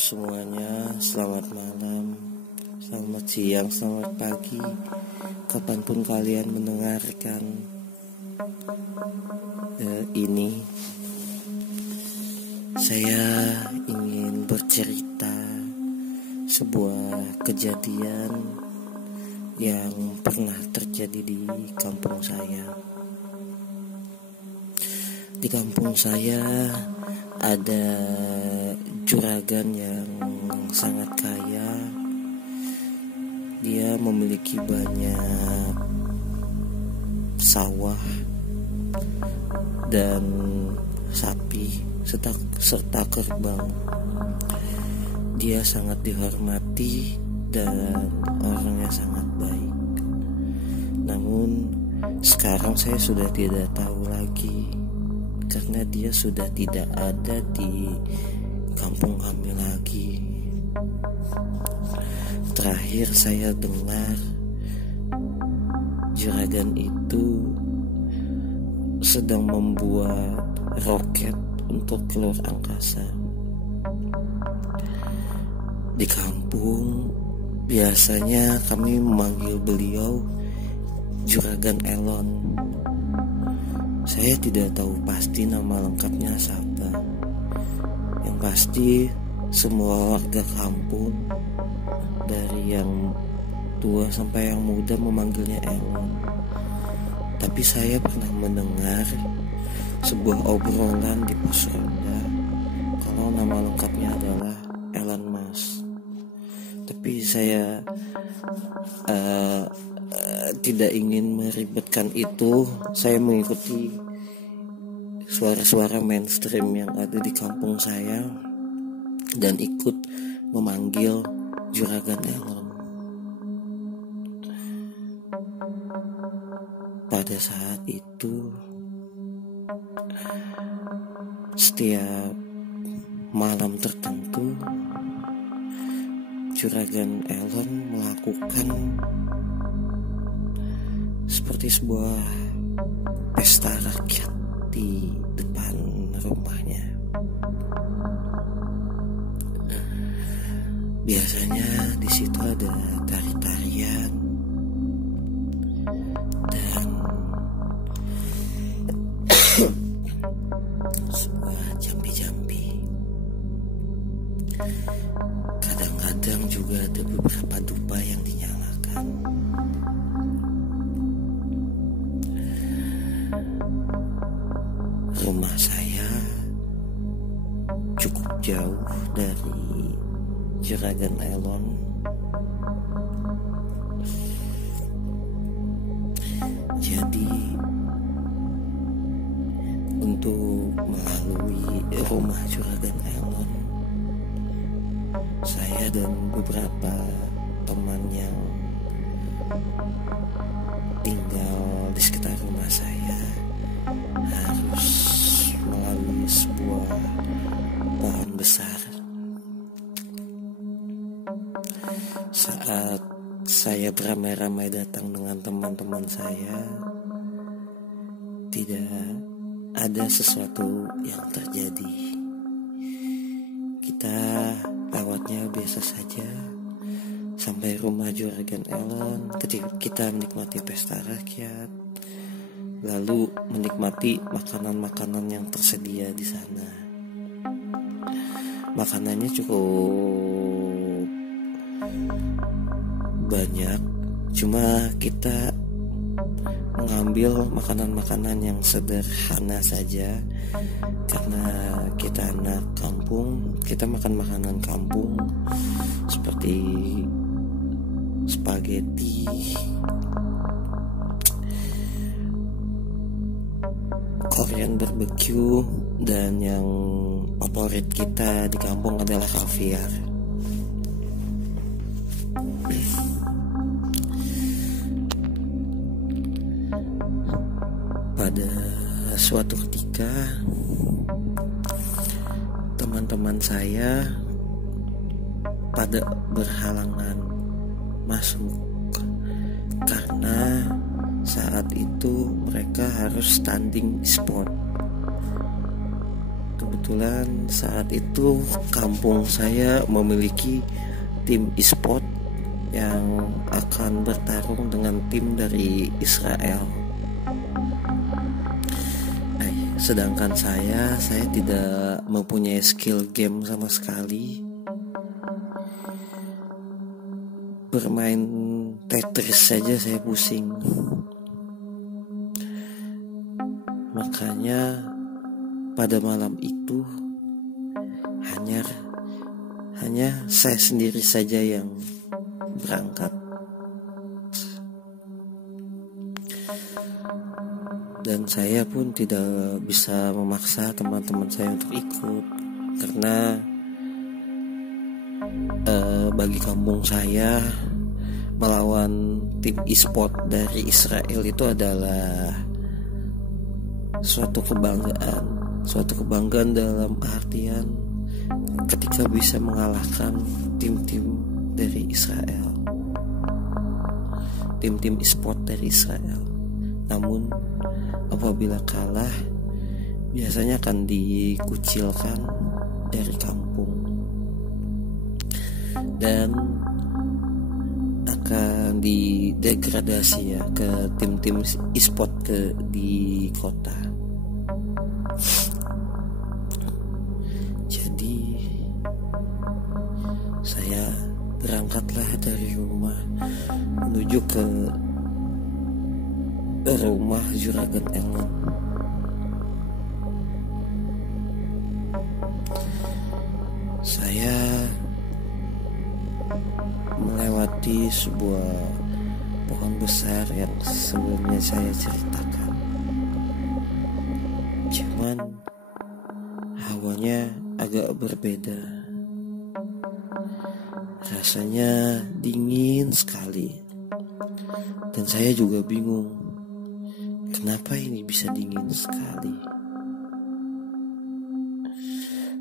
semuanya, selamat malam, selamat siang, selamat pagi, kapanpun kalian mendengarkan ini. Saya ingin bercerita sebuah kejadian yang pernah terjadi di kampung saya. Di kampung saya ada juragan yang sangat kaya. Dia memiliki banyak sawah dan sapi serta kerbau. Dia sangat dihormati dan orangnya sangat baik. Namun sekarang saya sudah tidak tahu lagi, karena dia sudah tidak ada di kampung kami lagi. Terakhir saya dengar, juragan itu sedang membuat roket untuk keluar angkasa. Di kampung biasanya kami memanggil beliau Juragan Elon. Saya tidak tahu pasti nama lengkapnya siapa. Yang pasti semua warga kampung, dari yang tua sampai yang muda, memanggilnya Elon. Tapi saya pernah mendengar sebuah obrolan di pos ronda kalau nama lengkapnya adalah Elon Musk. Tapi saya tidak ingin meribetkan itu. Saya mengikuti suara-suara mainstream yang ada di kampung saya dan ikut memanggil Juragan Elon. Pada saat itu, setiap malam tertentu, Juragan Elon melakukan seperti sebuah pesta rakyat di depan rumahnya. Biasanya di situ ada tari-tarian dan sebuah jambi-jambi. Kadang-kadang juga ada beberapa dupa yang dinyalakan. Rumah saya cukup jauh dari Juragan Elon. Jadi untuk melalui rumah Juragan Elon, saya dan beberapa teman yang tinggal di sekitar rumah saya harus melalui sebuah pohon besar. Saat saya beramai-ramai datang dengan teman-teman saya, tidak ada sesuatu yang terjadi. Kita lewatnya biasa saja sampai rumah Juragan Elon. Kita menikmati pesta rakyat, lalu menikmati makanan-makanan yang tersedia di sana. Makanannya cukup banyak, cuma kita mengambil makanan-makanan yang sederhana saja, karena kita anak kampung. Kita makan makanan kampung seperti spaghetti, Korean barbecue, dan yang favorit kita di kampung adalah caviar. Pada suatu ketika, teman-teman saya pada berhalangan masuk karena saat itu mereka harus standing spot. Kebetulan saat itu kampung saya memiliki tim e-sport yang akan bertarung dengan tim dari Israel. Sedangkan saya tidak mempunyai skill game sama sekali. Bermain Tetris saja saya pusing. Makanya pada malam itu hanya saya sendiri saja yang berangkat. Dan saya pun tidak bisa memaksa teman-teman saya untuk ikut, karena bagi kampung saya melawan tim e-sport dari Israel itu adalah suatu kebanggaan dalam artian ketika bisa mengalahkan tim-tim dari Israel, tim-tim e-sport dari Israel. Namun apabila kalah, biasanya akan dikucilkan dari kampung dan akan didegradasi ya ke tim-tim e-sport di kota. Jadi saya berangkatlah dari rumah menuju ke rumah Juragan Elon. Saya melewati sebuah pohon besar yang sebelumnya saya ceritakan. Cuman hawanya agak berbeda. Rasanya dingin sekali. Dan saya juga bingung, kenapa ini bisa dingin sekali?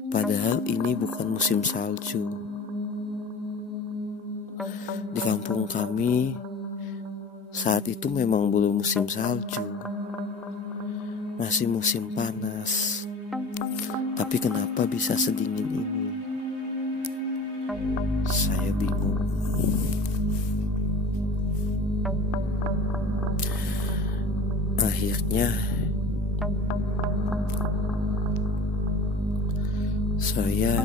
Padahal ini bukan musim salju. Di kampung kami saat itu memang belum musim salju, masih musim panas. Tapi kenapa bisa sedingin ini? Saya bingung. Akhirnya saya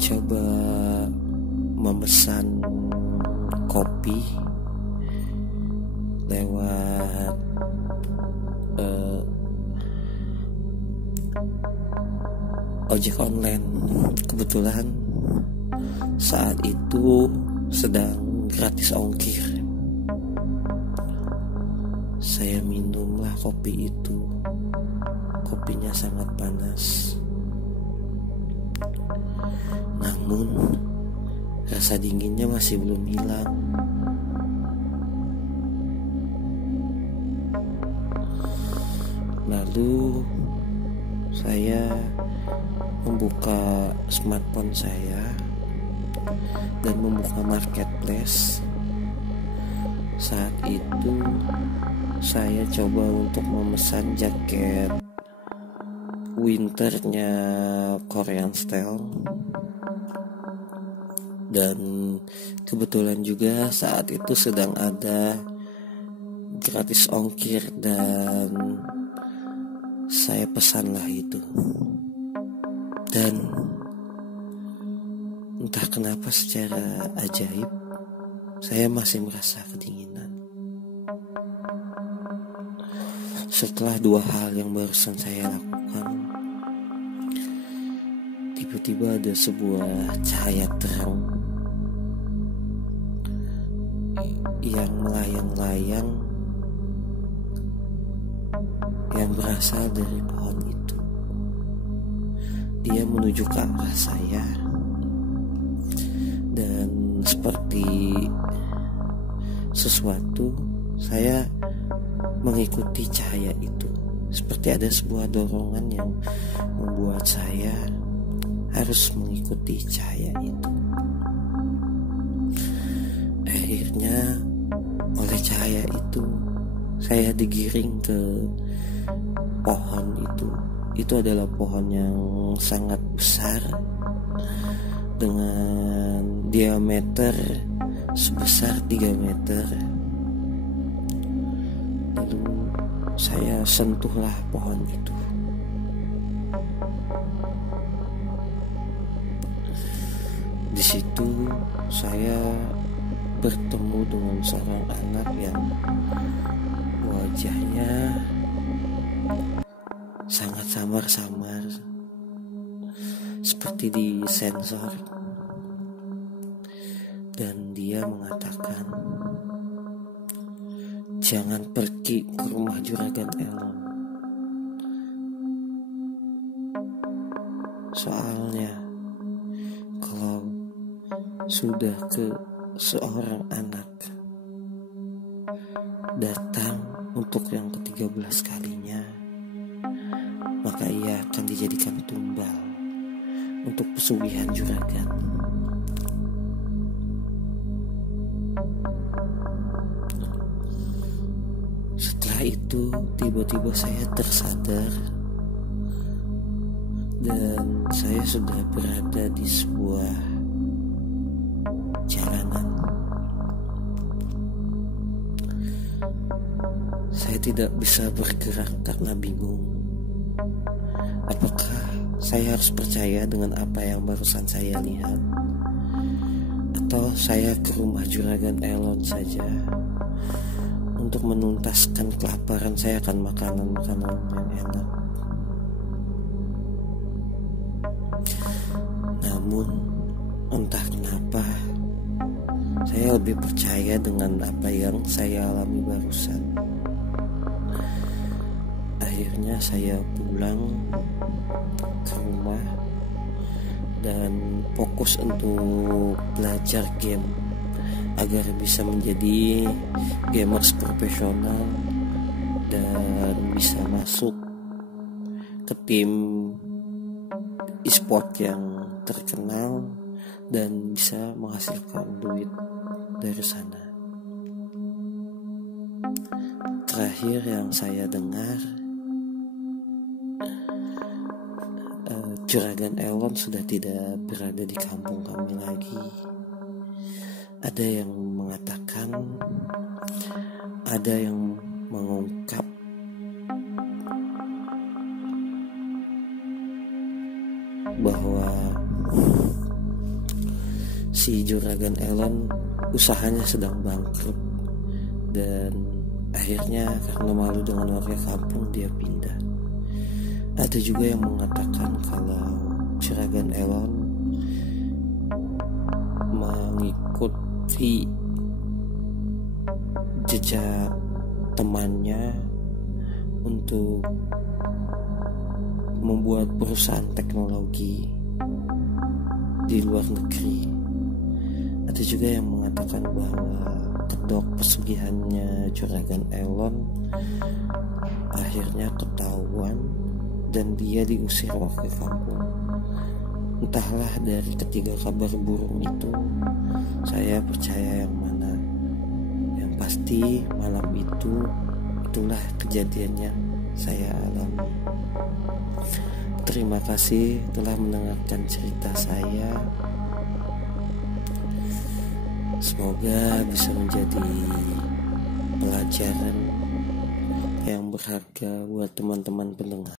coba memesan kopi lewat ojek online. Kebetulan saat itu sedang gratis ongkir. Saya minumlah kopi itu. Kopinya sangat panas. Namun rasa dinginnya masih belum hilang. Lalu saya membuka smartphone saya dan membuka marketplace. Saat itu saya coba untuk memesan jaket winternya Korean style. Dan kebetulan juga saat itu sedang ada gratis ongkir dan saya pesanlah itu. Dan entah kenapa secara ajaib saya masih merasa kedinginan. Setelah 2 hal yang barusan saya lakukan, tiba-tiba ada sebuah cahaya terang yang melayang-layang yang berasal dari pohon itu. Dia menuju ke arah saya dan seperti sesuatu saya mengikuti cahaya itu. Seperti ada sebuah dorongan yang membuat saya harus mengikuti cahaya itu. Akhirnya oleh cahaya itu saya digiring ke pohon itu itu adalah pohon yang sangat besar dengan diameter sebesar 3 meter. Lalu saya sentuhlah pohon itu. Di situ saya bertemu dengan seorang anak yang wajahnya sangat samar-samar, seperti di sensor, dan dia mengatakan, "Jangan pergi ke rumah Juragan Elon. Soalnya kalau sudah ke seorang anak datang untuk yang ke-13 kalinya, maka ia akan dijadikan tumbal untuk pesugihan juragan." Setelah itu tiba-tiba saya tersadar dan saya sudah berada di sebuah jalanan. Saya tidak bisa bergerak karena bingung. Apakah saya harus percaya dengan apa yang barusan saya lihat, atau saya ke rumah Juragan Elon saja untuk menuntaskan kelaparan saya akan makanan-makanan yang enak? Namun entah kenapa saya lebih percaya dengan apa yang saya alami barusan. Akhirnya saya pulang ke rumah dan fokus untuk belajar game agar bisa menjadi gamers profesional dan bisa masuk ke tim e-sport yang terkenal dan bisa menghasilkan duit dari sana. Terakhir yang saya dengar, Juragan Elon sudah tidak berada di kampung kami lagi. Ada yang mengatakan, ada yang mengungkap bahwa si Juragan Elon usahanya sedang bangkrut dan akhirnya karena malu dengan warga kampung dia pindah. Ada juga yang mengatakan kalau Juragan Elon mengikuti jejak temannya untuk membuat perusahaan teknologi di luar negeri. Ada juga yang mengatakan bahwa kedok pesugihannya Juragan Elon akhirnya ketahuan dan dia diusir warga kampung. Entahlah dari ketiga kabar burung itu saya percaya yang mana. Yang pasti malam itu itulah kejadian yang saya alami. Terima kasih telah mendengarkan cerita saya. Semoga bisa menjadi pelajaran yang berharga buat teman-teman pendengar.